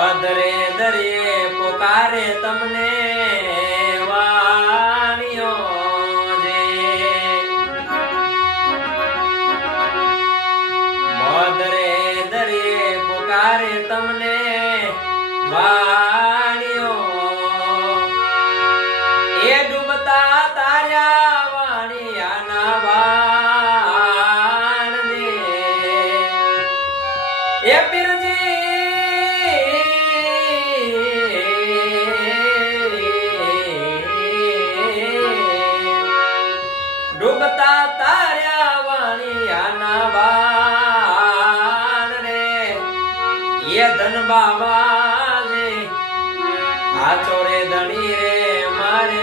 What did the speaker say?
અધરે દરિયે પોકારે તમને વાણીઓ જે અધરે દરિયે પોકારે તમને વાણીઓ એ ડૂબતા તાર્યા વાણિયાના વાણ ને એ પીરજી ડૂબતા તાર્યા વાણિયાના વાણ રે એ ધન બાવા રે આ ચોરે ધણી રે મારે